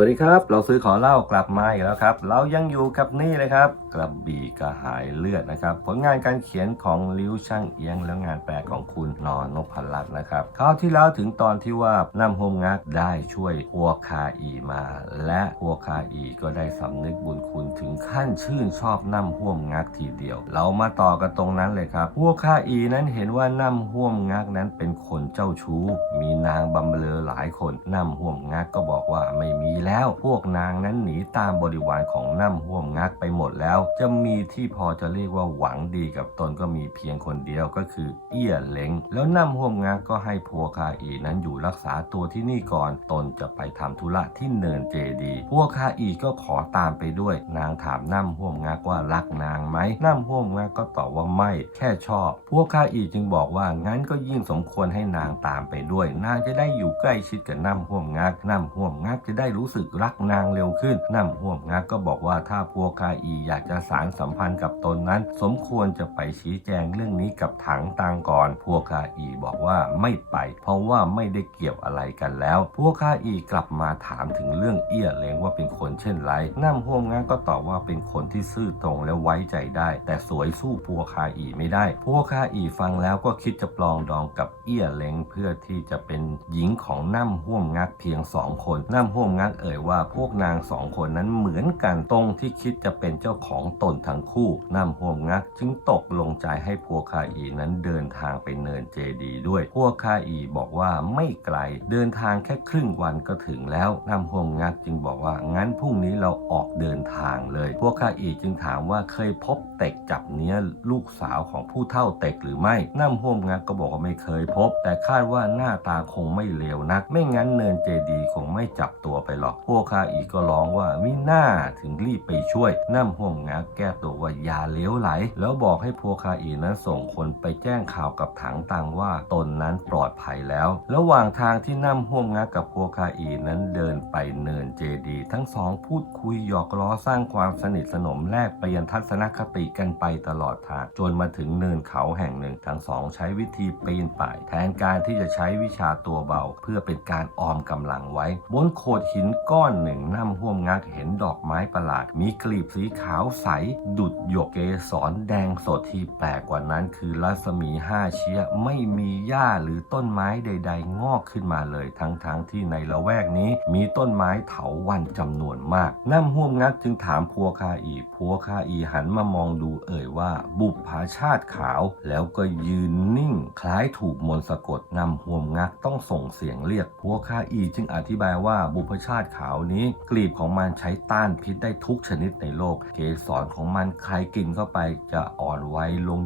สวัสดีครับ เราซื้อขอเล่ากลับมาอีกแล้วครับ เรายังอยู่กับนี่เลยครับกระบี่กระหายเลือดนะครับ ผลงานการเขียนของลิ้วช่างเอียงแล้วงานแปลของคุณนอนนพรัตน์นะครับคราวที่แล้วถึงตอนที่ว่าน้ำโฮมงักได้ช่วยพัวคาอีมา และพัวคาอีก็ได้สำนึกบุญคุณถึงขั้นชื่นชอบน้ำห่วมงักทีเดียว เรามาต่อกันตรงนั้นเลยครับพัวคาอีนั้นเห็นว่าน้ำห่วมงักนั้นเป็นคนเจ้าชู้ มีนางบำเรอหลายคนน้ำห่วมงักก็บอกว่าไม่มีแล้ว พวกนางนั้นหนีตามบริวารของน้ำห่วมงักไปหมดแล้วจะมีที่พอจะเรียกว่าหวังดีกับตนก็มีเพียงคนเดียวก็คือเอี้ยเหลงแล้วน้ำห่วมงักก็ให้พัวคาอีนั้นอยู่รักษาตัวที่นี่ก่อน ตนจะไปทำธุระที่เนินเจดีพัวคาอีก็ขอตามไปด้วย นางถามน้ำห่วมงักว่ารักนางไหมน้ำห่วมงักก็ตอบว่าไม่ แค่ชอบพัวคาอีจึงบอกว่างั้นก็ยิ่งสมควรให้นางตามไปด้วย นางจะได้อยู่ใกล้ชิดกับน้ำห่วมงักน้ำห่วมงักจะได้รู้สึกรักนางเร็วขึ้นน้ำห่วมงักก็บอกว่าถ้าพัวคาอีอยากจะสารสัมพันธ์กับตนนั้น สมควรจะไปชี้แจงเรื่องนี้กับถังตังก่อนพัวคาอีบอกว่าไม่ไป เพราะว่าไม่ได้เกี่ยวอะไรกันแล้วพัวคาอีกลับมาถามถึงเรื่องเอี้ยเลงว่าเป็นคนเช่นไรน้ำห่วมงักก็ตอบว่าเป็นคนที่ซื่อตรงและไว้ใจได้ แต่สวยสู้พัวคาอีไม่ได้พัวคาอีฟังแล้วก็คิดจะปลองดองกับเอี้ยเลงเพื่อที่จะเป็นหญิงของน้ำห่วมงักเพียงสองคนน้ำห่วมงักเอ่ยว่าพวกนางสองคนนั้นเหมือนกันตรงที่คิดจะเป็นเจ้าของตนทั้งคู่นำห่วมงัก จึงตกลงใจให้พัวคาอีนั้นเดินทางไปเนินเจดีด้วยพัวคาอีบอกว่าไม่ไกล เดินทางแค่ครึ่งวันก็ถึงแล้วน้ำห่วมงักจึงบอกว่างั้นพรุ่งนี้เราออกเดินทางเลยพัวคาอีจึงถามว่าเคยพบเต็กจับเนี้ยลูกสาวของผู้เท่าเต็กหรือไม่น้ำห่วมงักก็บอกว่าไม่เคยพบ แต่คาดว่าหน้าตาคงไม่เลวนัก ไม่งั้นเนินเจดีคงไม่จับตัวไปหรอกพวกคาอีก็ร้องว่ามิหน้าถึงรีบไปช่วยน้ำห่วงงักแก้ตัวว่าอย่าเลี้ยวไหล แล้วบอกให้พัวคาอีนั้นส่งคนไปแจ้งข่าวกับถังตังว่าตนนั้นปลอดภัยแล้ว ระหว่างทางที่น้ำห่วงงักกับพัวคาอีนั้นเดินไปเนินเจดี ทั้งสองพูดคุยหยอกล้อสร้างความสนิทสนมแลกเปลี่ยนทัศนคติกันไปตลอดทางจนมาถึงเนินเขาแห่งหนึ่ง ทั้งสองใช้วิธีปีนป่าย แทนการที่จะใช้วิชาตัวเบา เพื่อเป็นการออมกำลังไว้ บนโขดหินก้อนหนึ่งน้ำห่วมงักเห็นดอกไม้ประหลาด มีกลีบสีขาวใส ดุดหยกเกสรแดงสดที่แปลกกว่านั้น คือรัศมีห้าเชียไม่มีหญ้าหรือต้นไม้ใด ๆ งอกขึ้นมาเลย ทั้งๆทที่ในละแวกนี้มีต้นไม้เถาวันจำนวนมากน้ำห่วมงักจึงถามพัวคาอีพัวคาอีหันมามองดูเอ่ยว่าบุพภาชาติขาว แล้วก็ยืนนิ่ง คล้ายถูกมนต์สะกดนำห่วมงักต้องส่งเสียงเรียกพัวคาอีจึงอธิบายว่าบุพชาติขาวนี้ กลีบของมันใช้ต้านพิษได้ทุกชนิดในโลก เกสรของมันใครกินเข้าไปจะอ่อนไวลง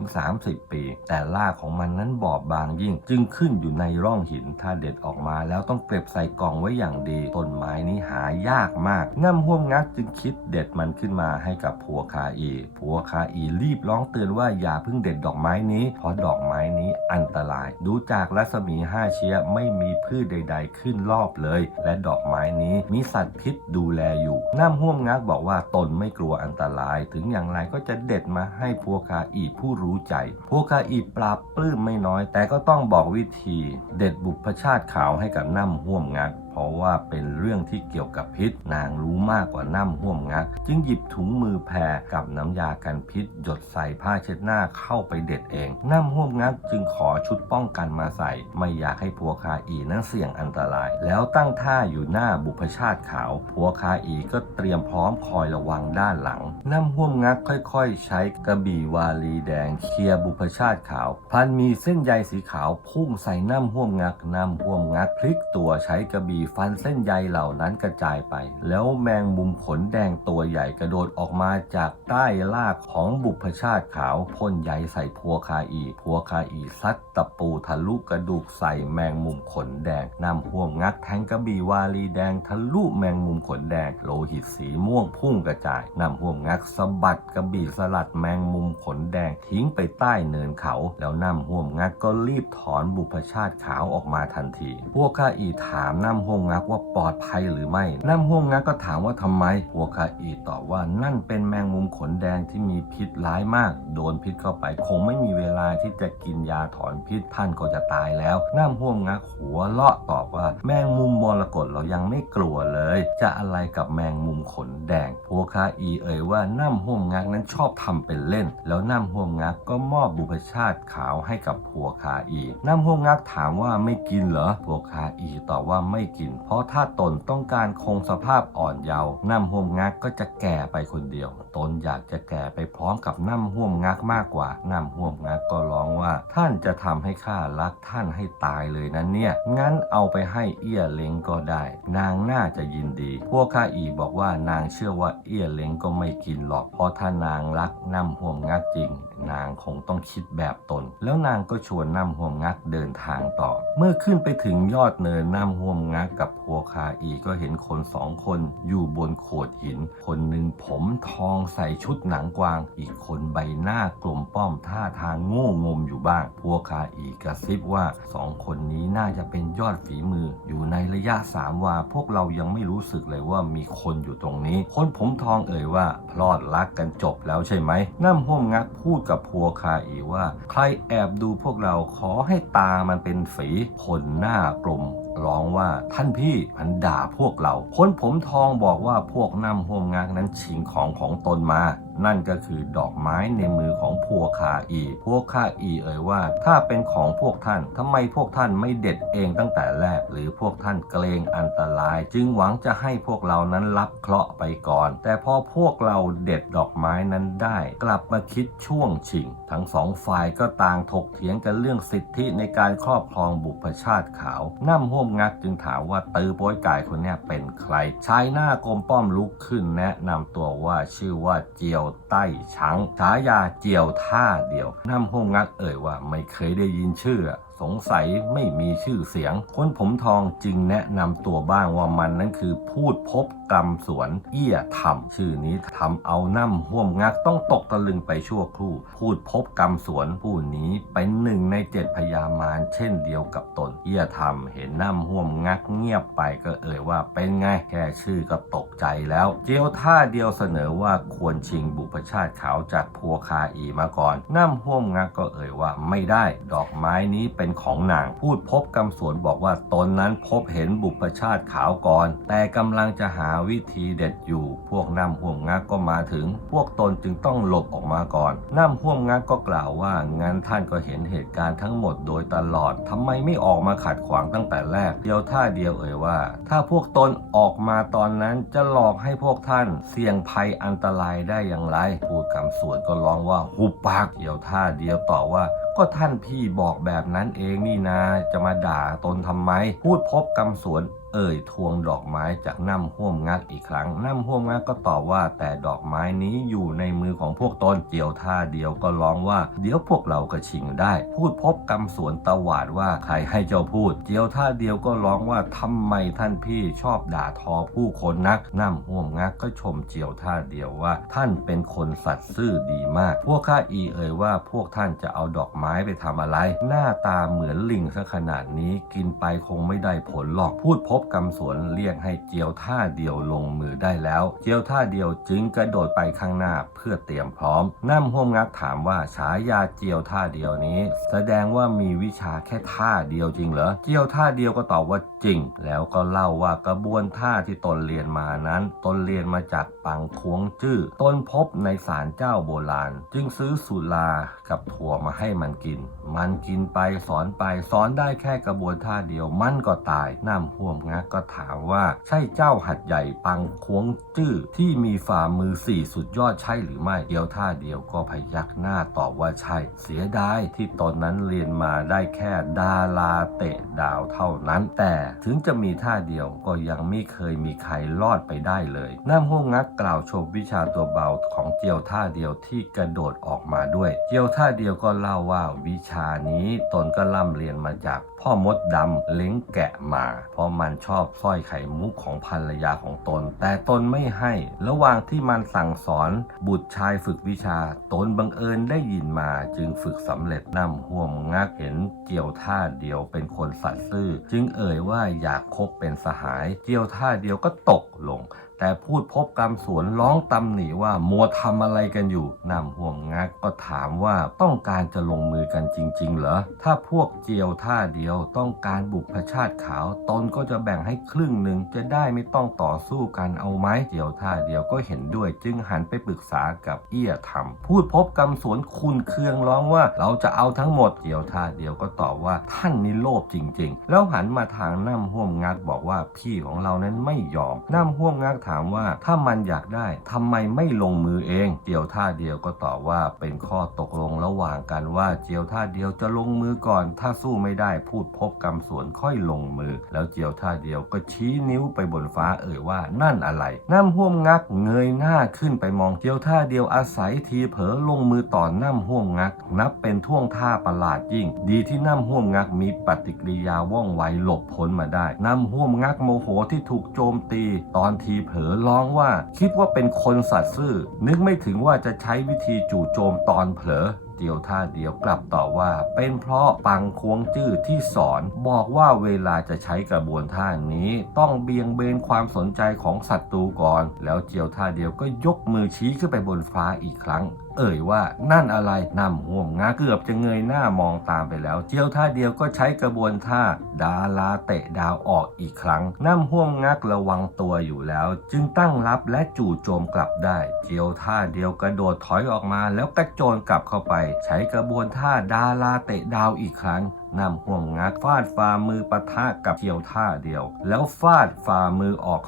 20-30 ปี แต่รากของมันนั้นบอบบางยิ่ง จึงขึ้นอยู่ในร่องหินถ้าเด็ดออกมาแล้วต้องเก็บใส่กล่องไว้อย่างดี ต้นไม้นี้หายากมากน้ำห่วมงักจึงคิดเด็ดมันขึ้นมาให้กับผัวคาอีผัวคาอีรีบร้องเตือนว่าอย่าเพิ่งเด็ดดอกไม้นี้ เพราะดอกไม้นี้อันตราย ดูจากรัศมีห้าเชียไม่มีพืชใด ๆ ขึ้นรอบเลย และดอกไม้นี้มีสัตว์พิษดูแลอยู่น้ำห่วมงักบอกว่าตนไม่กลัวอันตราย ถึงอย่างไรก็จะเด็ดมาให้พัวคาอีผู้รู้ใจ พัวคาอีปราบปลื้มไม่น้อย แต่ก็ต้องบอกวิธี เด็ดบุพชาติขาวให้กับน้ำห่วมงักเพราะว่าเป็นเรื่องที่เกี่ยวกับพิษ นางรู้มากกว่าน้ำห่วมงัก จึงหยิบถุงมือแพรกับน้ำยากันพิษ หยดใส่ผ้าเช็ดหน้าเข้าไปเด็ดเอง น้ำห่วมงักจึงขอชุดป้องกันมาใส่ ไม่อยากให้พัวคาอีนั้นเสี่ยงอันตราย แล้วตั้งท่าอยู่หน้าบุพชาติขาว พัวคาอีก็เตรียมพร้อมคอยระวังด้านหลังน้ำห่วมงักค่อยๆ ใช้กระบี่วาลีแดงเคลียบุพชาติขาว พันมีเส้นใยสีขาวพุ่งใส่น้ำห่วมงักน้ำห่วมงักพลิกตัวใช้กระบี่ฟันเส้นใยเหล่านั้นกระจายไป แล้วแมงมุมขนแดงตัวใหญ่กระโดดออกมาจากใต้รากของบุพชาติขาวพ่นใยใส่พัวคาอีพัวคาอีซัดตะปูทะลุกระดูกใส่แมงมุมขนแดงน้ำห่วงงักแทงกระบี่วาลีแดงทะลุแมงมุมขนแดงโลหิตสีม่วงพุ่งกระจายนำห่วงงักสะบัดกระบี่สลัดแมงมุมขนแดงทิ้งไปใต้เนินเขา แล้วน้ำห่วงงักก็รีบถอนบุพชาติขาวออกมาทันที พวกข้าอีถามน้ำห่วงงักว่าปลอดภัยหรือไม่น้ำห้วงงักก็ถามว่าทำไมหัวคาอีตอบว่านั่นเป็นแมงมุมขนแดงที่มีพิษร้ายมาก โดนพิษเข้าไปคงไม่มีเวลาที่จะกินยาถอนพิษท่านก็จะตายแล้วน้ำห้วงงักหัวเลาะตอบว่า แมงมุมมรกตเรายังไม่กลัวเลย จะอะไรกับแมงมุมขนแดงหัวคาอีเอ่ยว่าน้ำห้วงงักนั้นชอบทำเป็นเล่น แล้วน้ำห้วงงักก็มอบบุพชาติขาวให้กับผัวคาอีน้ำห้วงงักถามว่าไม่กินเหรอผัวคาอีตอบว่าไม่กิน เพราะถ้าตนต้องการคงสภาพอ่อนเยาว์น้ำห้วงงักก็จะแก่ไปคนเดียว ตนอยากจะแก่ไปพร้อมกับน้ำห้วงงักมากกว่าน้ำห้วงงักก็ร้องว่า ท่านจะทำให้ข้ารักท่านให้ตายเลยนะเนี่ยงั้นเอาไปให้เอี้ยเล้งก็ได้ นางน่าจะยินดี พวกข้าอีบอกว่านางเชื่อว่าเอี้ยเล้งก็ไม่กินหรอกเพราะถ้านางรักน้ำห่วงงักจริงนางคงต้องคิดแบบตน แล้วนางก็ชวนน้ำห่วงงักเดินทางต่อ เมื่อขึ้นไปถึงยอดเนินน้ำห่วงงักกับพวคาอีก็เห็นคนสองคนอยู่บนโขดหิน คนหนึ่งผมทองใส่ชุดหนังกวาง อีกคนใบหน้ากลมป้อมท่าทางโง่งมอยู่บ้างพวคาอีกระซิบว่าสองคนนี้น่าจะเป็นยอดฝีมือ อยู่ในระยะสามวา พวกเรายังไม่รู้สึกเลยว่ามีคนอยู่ตรงนี้ คนผมทองเอ่ยว่า พลอดรักกันจบแล้วใช่ไหมน้ำห้วมงักพูดกับพัวคาอีว่า ใครแอบดูพวกเราขอให้ตามันเป็นฝีคนหน้ากลมร้องว่าท่านพี่มันด่าพวกเราคนผมทองบอกว่าพวกน้ำห่วงงานนั้นชิงของของตนมา นั่นก็คือดอกไม้ในมือของพัวคาอี พวกคาอีเอ่ยว่า ถ้าเป็นของพวกท่านทำไมพวกท่านไม่เด็ดเองตั้งแต่แรก หรือพวกท่านเกรงอันตราย จึงหวังจะให้พวกเรานั้นรับเคราะห์ไปก่อน แต่พอพวกเราเด็ดดอกไม้นั้นได้ กลับมาคิดช่วงชิง ทั้งสองฝ่ายก็ต่างถกเถียงกันเรื่องสิทธิในการครอบครองบุพชาติขาวน้ำห่วมงักจึงถามว่าตือโป้ยกายคนนี้เป็นใครชายหน้ากลมป้อมลุกขึ้นแนะนำตัวว่าชื่อว่าเจียวใต้ช้างฉายาเจียวท่าเดียวน้ำห้องงักเอ่ยว่าไม่เคยได้ยินชื่อ สงสัยไม่มีชื่อเสียง คนผมทองจึงแนะนำตัวบ้างว่ามันนั้นคือพูดพบกรรมสวนเอี้ยทำชื่อนี้ทำเอาน้ำห่วมงักต้องตกตะลึงไปชั่วครู่ พูดพบกรรมสวนผู้นี้เป็นหนึ่งในเจ็ดพญามารเช่นเดียวกับตนเอี้ยทำเห็นน้ำห่วมงักเงียบไปก็เอ่ยว่าเป็นไงแค่ชื่อก็ตกใจแล้ว เจียวท่าเดียวเสนอว่าควรชิงบุพชาติขาวจากพัวคาอีมาก่อนน้ำห่วมงักก็เอ่ยว่าไม่ได้ ดอกไม้นี้เป็นของนาง พูดพบกำสวนบอกว่าตนนั้นพบเห็นบุพชาติขาวก่อน แต่กำลังจะหาวิธีเด็ดอยู่ พวกน้ำห่วมงักก็มาถึง พวกตนจึงต้องหลบออกมาก่อนน้ำห่วมงักก็กล่าวว่างั้นท่านก็เห็นเหตุการณ์ทั้งหมดโดยตลอดทำไมไม่ออกมาขัดขวางตั้งแต่แรก เดียวท่าเดียวเอ่ยว่า ถ้าพวกตนออกมาตอนนั้นจะหลอกให้พวกท่านเสี่ยงภัยอันตรายได้อย่างไร พูดคำสวนก็ร้องว่าหุบปากเดียวท่าเดียวต่อบว่า ก็ท่านพี่บอกแบบนั้นเองนี่นะ จะมาด่าตนทำไม พูดพบกำสวน เอ่ยทวงดอกไม้จากน้ำห่วมงักอีกครั้งน้ำห่วมงักก็ตอบว่า แต่ดอกไม้นี้อยู่ในมือของพวกตนเจียวท่าเดียวก็ร้องว่า เดี๋ยวพวกเราก็ชิงได้ พูดพบกำสวนตวาดว่าใครให้เจ้าพูด เจียวท่าเดียวก็ร้องว่าทำไมท่านพี่ชอบด่าทอผู้คนนักน้ำห่วมงักก็ชมเจียวท่าเดียวว่า ท่านเป็นคนสัตย์ซื่อดีมาก พวกข้าอีเอ่ยว่าพวกท่านจะเอาดอกไม้ไปทำอะไร หน้าตาเหมือนลิงซะขนาดนี้กินไปคงไม่ได้ผลหรอกพูดพบกำสวนเรียกให้เจียวท่าเดียวลงมือได้แล้ว เจียวท่าเดียวจึงกระโดดไปข้างหน้าเพื่อเตรียมพร้อมน้ำห่วมงักถามว่าฉายาเจียวท่าเดียวนี้ แสดงว่ามีวิชาแค่ท่าเดียวจริงเหรอเจียวท่าเดียวก็ตอบว่าจริง แล้วก็เล่าว่ากระบวนท่าที่ตนเรียนมานั้น ตนเรียนมาจากปังควงจื้อตนพบในศาลเจ้าโบราณ จึงซื้อสุรากับถั่วมาให้มันกิน มันกินไปสอนไปสอนได้แค่กระบวนท่าเดียว มันก็ตายน้ำห่วมงักก็ถามว่าใช่เจ้าหัดใหญ่ปังควงจื้อที่มีฝ่ามือสี่สุดยอดใช่หรือไม่เดียวท่าเดียวก็พยักหน้าตอบว่าใช่ เสียดายที่ตอนนั้นเรียนมาได้แค่ดาราเตะดาวเท่านั้น แต่ถึงจะมีท่าเดียวก็ยังไม่เคยมีใครรอดไปได้เลยน้ำห้วงงักกล่าวชมวิชาตัวเบาของเจียวท่าเดียวที่กระโดดออกมาด้วยเจียวท่าเดียวก็เล่าว่าวิชานี้ตนก็ร่ำเรียนมาจากพ่อมดดำเล้งแกะมา เพราะมันชอบสร้อยไข่มุกของภรรยาของตน แต่ตนไม่ให้ ระหว่างที่มันสั่งสอนบุตรชายฝึกวิชา ตนบังเอิญได้ยินมาจึงฝึกสำเร็จนำห่วงงักเห็นเจียวท่าเดียวเป็นคนสัตย์ซื่อ จึงเอ่ยว่าอยากคบเป็นสหาย เจียวท่าเดียวก็ตกลง แต่พูดพบกรรมสวนร้องตำหนิว่ามัวทำอะไรกันอยู่นำห่วงงักก็ถามว่าต้องการจะลงมือกันจริง ๆ เหรอ ถ้าพวกเจียวท่าเดียวต้องการบุกพชาติขาวตนก็จะแบ่งให้ครึ่งหนึ่งจะได้ไม่ต้องต่อสู้กันเอาไหมเจียวท่าเดียวก็เห็นด้วยจึงหันไปปรึกษากับเอี้ยทำพูดพบกรรมสวนคุณเครืองร้องว่าเราจะเอาทั้งหมดเจียวท่าเดียวก็ตอบว่าท่านนี่โลภจริง ๆ แล้วหันมาทางน้ำห่วงงักบอกว่าพี่ของเรานั้นไม่ยอมน้ำห่วงงักถามว่าถ้ามันอยากได้ทำไมไม่ลงมือเอง เจียวท่าเดียวก็ตอบว่าเป็นข้อตกลงระหว่างกันว่าเจียวท่าเดียวจะลงมือก่อน ถ้าสู้ไม่ได้พูดพบกรรมสวนค่อยลงมือ แล้วเจียวท่าเดียวก็ชี้นิ้วไปบนฟ้าเอ่ยว่านั่นอะไรน้ำห่วงงักเงยหน้าขึ้นไปมองเจียวท่าเดียวอาศัยทีเผลอลงมือต่อน้ำห่วงงัก นับเป็นท่วงท่าประหลาดยิ่ง ดีที่น้ำห่วงงักมีปฏิกิริยาว่องไวหลบพ้นมาได้น้ำห่วงงักโมโหที่ถูกโจมตี ตอนทีเผลอร้องว่าคิดว่าเป็นคนสัตว์ซื่อ นึกไม่ถึงว่าจะใช้วิธีจู่โจมตอนเผลอเดียวท่าเดียวกลับต่อว่า เป็นเพราะปังควงจื้อที่สอน บอกว่าเวลาจะใช้กระบวนท่านี้ ต้องเบี่ยงเบนความสนใจของศัตรูก่อน แล้วเจียวท่าเดียวก็ยกมือชี้ขึ้นไปบนฟ้าอีกครั้ง เอ่ยว่านั่นอะไรนำห่วงงาเกือบจะเงยหน้ามองตามไปแล้ว เจียวท่าเดียวก็ใช้กระบวนท่า ดาลาเตะดาวออกอีกครั้งน้ำห่วงงักระวังตัวอยู่แล้ว จึงตั้งรับและจู่โจมกลับได้ เจียวท่าเดียวกระโดดถอยออกมาแล้วกระโจนกลับเข้าไป ใช้กระบวนท่าดาลาเตะดาวอีกครั้ง นำห่วงงักฟาดฝ่ามือปะทะกับเจียวท่าเดียว แล้วฟาดฝ่ามือออก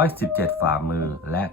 317 ฝ่ามือและ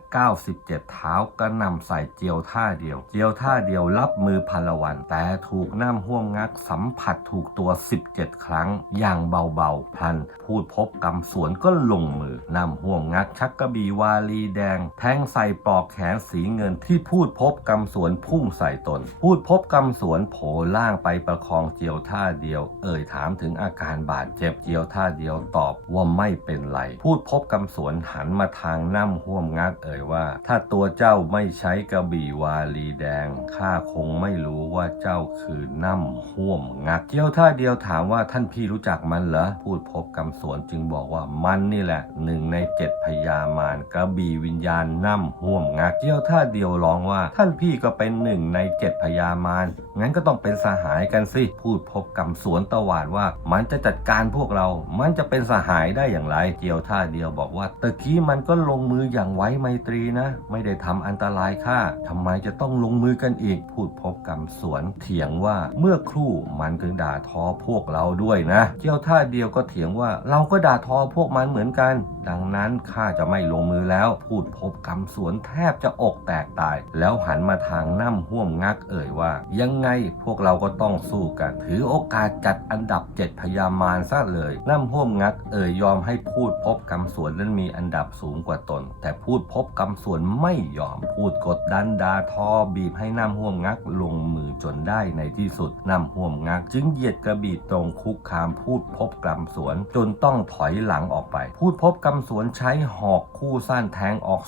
97 เท้ากระนำใส่เจียวท่าเดียว เจียวท่าเดียวรับมือพลวัน แต่ถูกน้ำห่วงงักสัมผัสถูกตัว 17 ครั้ง อย่างเบาๆพันพูดพบกำสวนก็ลงมือนำห่วงงักชักกระบี่วาลีแดง แทงใส่ปลอกแขนสีเงินที่พูดพบกำสวนพุ่งใส่ตน พูดพบกำสวนโผล่ล่างไปประคองเจียวท่าเดียวเอ่ยถามถึงอาการบาดเจ็บเจียวท่าเดียวตอบว่าไม่เป็นไร พูดพบกำสวนหันมาทางน้ำห่วมงักเอ่ยว่า ถ้าตัวเจ้าไม่ใช้กระบี่วาลีแดงข้าคงไม่รู้ว่าเจ้าคือน้ำห่วมงักเจียวท่าเดียวถามว่าท่านพี่รู้จักมันเหรอพูดพบกำสวนจึงบอกว่ามันนี่แหละหนึ่งในเจ็ดพญามารกระบี่วิญญาณน้ำห่วมงักเจียวท่าเดียวร้องว่า ท่านพี่ก็เป็นหนึ่งในเจ็ดพญามารงั้นก็ต้องเป็นสหายกันสิพูดพบกำสวนตวาดว่า มันจะจัดการพวกเรา มันจะเป็นสหายได้อย่างไร เจียวท่าเดียวบอกว่าตะกี้มันก็ลงมืออย่างไว้ไมตรีนะ ไม่ได้ทำอันตรายข้าทำไมจะต้องลงมือกันอีก พูดพบกำสวนเถียงว่าเมื่อครู่มันถึงด่าทอพวกเราด้วยนะ เจียวท่าเดียวก็เถียงว่าเราก็ด่าทอพวกมันเหมือนกัน ดังนั้นข้าจะไม่ลงมือแล้ว พูดพบกำสวนแทบจะอกแตกตาย แล้วหันมาทางน้ำห่วมงักเอ่ยว่า ยังไงพวกเราก็ต้องสู้กัน ถือโอกาสจัดอันดับเจ็ดพยามารซะเลย น้ำห่วมงักเอ่ยยอมให้พูดพบกำสวนนั้นมีอันดับสูงกว่าตน แต่พูดพบกำสวนไม่ยอมพูดกดดันดาทอบีบให้น้ำห่วมงักลงมือจนได้ในที่สุดน้ำห่วมงัก จึงเหยียดกระบี่ตรงคุกคามพูดพบกำสวน จนต้องถอยหลังออกไป พูดพบกำำสวนใช้หอกคู่สั้นแทงออก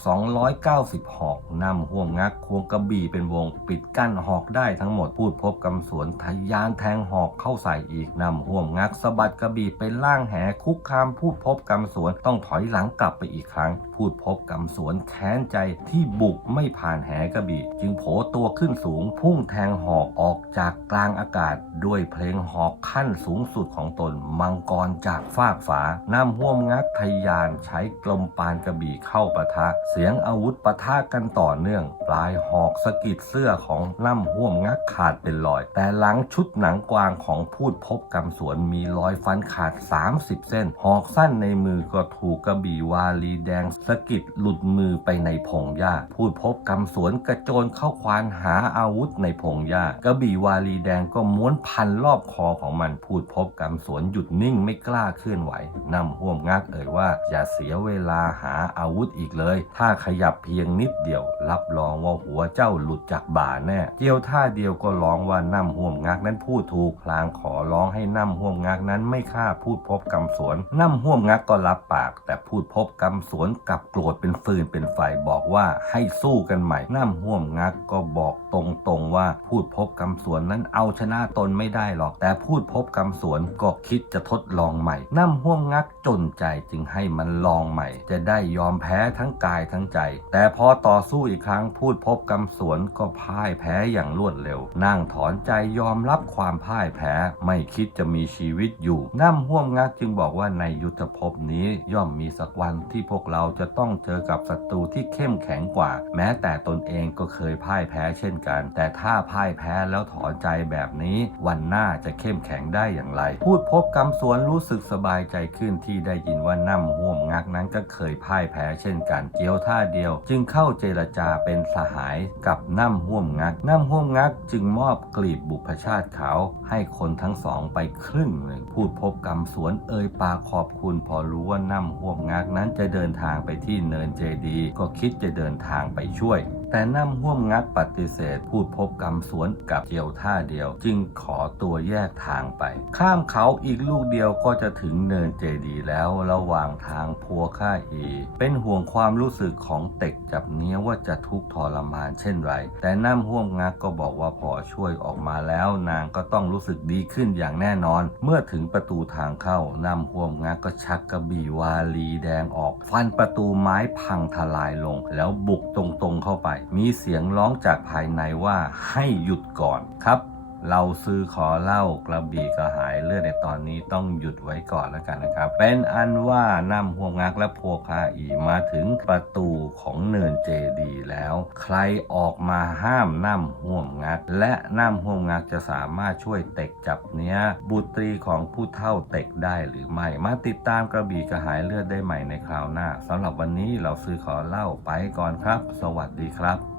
290 หอกนำห่วงงักควงกระบี่เป็นวงปิดกั้นหอกได้ทั้งหมดพูดพบกำสวนทยานแทงหอกเข้าใส่อีกนำห่วงงักสะบัดกระบี่ไปล่างแหคุกคามพูดพบกำสวนต้องถอยหลังกลับไปอีกครั้ง พูดพบกำสวนแค้นใจที่บุกไม่ผ่านแหกระบี่ จึงโผตัวขึ้นสูง พุ่งแทงหอกออกจากกลางอากาศ ด้วยเพลงหอกขั้นสูงสุดของตนมังกรจากฟากฝานำห่วงงักทยานใช้กลมปานกระบี่เข้าปะทะ เสียงอาวุธปะทะกันต่อเนื่อง ปลายหอกสะกิดเสื้อของน้ำห่วงงักขาดเป็นรอย แต่หลังชุดหนังกวางของพูดพบกำสวนมีรอยฟันขาด 30 เส้น หอกสั้นในมือก็ถูกกระบี่วาลีแดงสะกิดหลุดมือไปในพงหญ้า พูดพบกำสวนกระโจนเข้าควานหาอาวุธในพงหญ้ากระบี่วาลีแดงก็ม้วนพันรอบคอของมันพูดพบกำสวนหยุดนิ่งไม่กล้าเคลื่อนไหวนำห่วงงักเอ่ยว่าอย่าเสียเวลาหาอาวุธอีกเลย ถ้าขยับเพียงนิดเดียวรับรองว่าหัวเจ้าหลุดจากบ่าแน่เจียวท่าเดียวก็ร้องว่าน้ำห่วมงักนั้นพูดถูกพลางขอร้องให้น้ำห่วมงักนั้นไม่ฆ่าพูดพบกำสวนน้ำห่วมงักก็รับปาก แต่พูดพบกำสวนกลับโกรธเป็นฟืนเป็นไฟบอกว่าให้สู้กันใหม่น้ำห่วมงักก็บอกตรงๆว่าพูดพบกำสวนนั้นเอาชนะตนไม่ได้หรอก แต่พูดพบกำสวนก็คิดจะทดลองใหม่น้ำห่วมงักจนใจจึงให้มันลองใหม่ จะได้ยอมแพ้ทั้งกายทั้งใจ แต่พอต่อสู้อีกครั้งพูดพบกำสวนก็พ่ายแพ้อย่างรวดเร็ว นั่งถอนใจยอมรับความพ่ายแพ้ ไม่คิดจะมีชีวิตอยู่น้ำห่วมงักจึงบอกว่าในยุทธภพนี้ย่อมมีสักวันที่พวกเราจะต้องเจอกับศัตรูที่เข้มแข็งกว่า แม้แต่ตนเองก็เคยพ่ายแพ้เช่นกัน แต่ถ้าพ่ายแพ้แล้วถอนใจแบบนี้ วันหน้าจะเข้มแข็งได้อย่างไร พูดพบกำสวนรู้สึกสบายใจขึ้นที่ได้ยินว่าน้ำห่วมงักนั้นก็เคยพ่ายแพ้เช่นกันเจียวท่าเดียว จึงเข้าเจรจาเป็นสหายกับน้ำห่วมงัก น้ำห่วมงักจึงมอบกลีบบุพชาติขาวให้คนทั้งสองไปครึ่งหนึ่งพูดพบกำสวนเอ่ยปาขอบคุณพอรู้ว่าน้ำห่วมงักนั้นจะเดินทางไปที่เนินเจดี ก็คิดจะเดินทางไปช่วย แต่น้ำห่วมงักปฏิเสธ พูดพบกำสวนกับเจียวท่าเดียว จึงขอตัวแยกทางไป ข้ามเขาอีกลูกเดียวก็จะถึงเนินเจดีแล้วระหว่างทางพัวข้าอี เป็นห่วงความรู้สึกของเต็กจับเนี้ยว่าจะทุกข์ทรมานเช่นไร แต่น้ำห่วมงักก็บอกว่าพอช่วยออกมาแล้ว นางก็ต้องรู้สึกดีขึ้นอย่างแน่นอน เมื่อถึงประตูทางเข้าน้ำห่วมงักก็ชักกระบี่วาลีแดงออก ฟันประตูไม้พังทลายลง แล้วบุกตรงๆเข้าไปมีเสียงร้องจากภายในว่าให้หยุดก่อนครับ เราซื้อขอเล่ากระบี่กระหายเลือดในตอนนี้ต้องหยุดไว้ก่อนแล้วกันนะครับ เป็นอันว่าน้ำห่วงงักและโพคาอีมาถึงประตูของเนินเจดีแล้ว ใครออกมาห้ามน้ำห่วงงัก และน้ำห่วงงักจะสามารถช่วยเต็กจับเนี้ยบุตรีของผู้เท่าเต็กได้หรือไม่ มาติดตามกระบี่กระหายเลือดได้ใหม่ในคราวหน้าสำหรับวันนี้เราซื้อขอเล่าไปก่อนครับ สวัสดีครับ